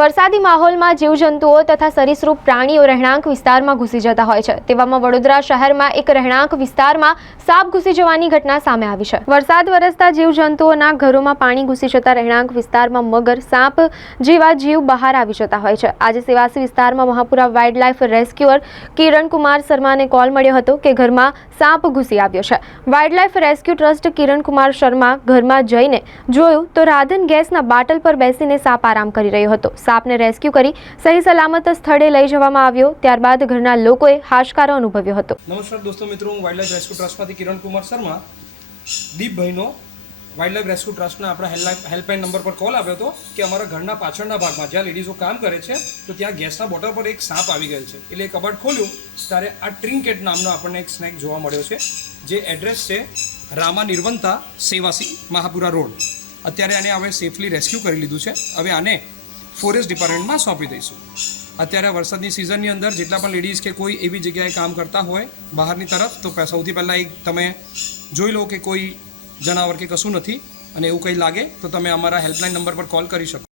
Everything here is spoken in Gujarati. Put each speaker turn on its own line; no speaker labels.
વરસાદી માહોલમાં જીવજંતુઓ તથા સરીસૃપ પ્રાણીઓ રહેણાંક વિસ્તારમાં ઘૂસી જતા હોય છે. તેવામાં વડોદરા શહેરમાં એક રહેણાંક વિસ્તારમાં સાપ ઘૂસી જવાની ઘટના સામે આવી છે. વરસાદ વરસતા જીવજંતુઓના ઘરોમાં પાણી ઘૂસી જતા રહેણાંક વિસ્તારમાં મગર, સાપ જેવા જીવ બહાર આવી જતા હોય છે. આજે સેવાસી વિસ્તારમાં Mahapura wild life rescuer Kirankumar શર્માને કોલ મળ્યો હતો કે ઘરમાં સાપ ઘૂસી આવ્યો છે. Wild life rescue trust Kirankumar Sharma ઘરમાં જઈને જોયું તો રાધન ગેસના બાટલ પર બેસીને સાપ આરામ કરી રહ્યો હતો. સાપને રેસ્ક્યુ કરી સહી સલામત સ્થળે લઈ જવામાં આવ્યો. ત્યારબાદ ઘરના લોકોએ હાશકારો અનુભવ્યો હતો.
નમસ્કાર દોસ્તો મિત્રો, હું વાઇલ્ડ લાઇફ રેસ્ક્યુ ટ્રસ્ટમાંથી કિરણ કુમાર શર્મા, દીપભાઈનો વાઇલ્ડ લાઇફ રેસ્ક્યુ ટ્રસ્ટના આપણા હેલ્પલાઇન નંબર પર કોલ આવ્યો હતો કે અમારા ઘરના પાછળના ભાગમાં જ્યાં લેડીઝો કામ કરે છે, તો ત્યાં ગેસના બોટલ પર એક સાપ આવી ગયેલ છે. એટલે કબાટ ખોલ્યું, ત્યારે આ ટ્રિન્કેટ નામનો આપણને એક સ્નેક જોવા મળ્યો છે, જે એડ્રેસ છે રામા નિર્વંતા સેવાસી મહાપુરા રોડ. અત્યારે આને હવે સેફલી રેસ્ક્યુ કરી લીધું છે. હવે આને ફોરેસ્ટ ડિપાર્ટમેન્ટમાં સોંપી દઈશું. અત્યારે વરસાદની સિઝનની અંદર જેટલા પણ લેડીઝ કે કોઈ એવી જગ્યાએ કામ કરતા હોય બહારની તરફ, તો સૌથી પહેલાં એક તમે જોઈ લો કે કોઈ જનાવર કે કશું નથી અને એવું કંઈ લાગે, તો તમે અમારા હેલ્પલાઇન નંબર પર કોલ કરી શકો.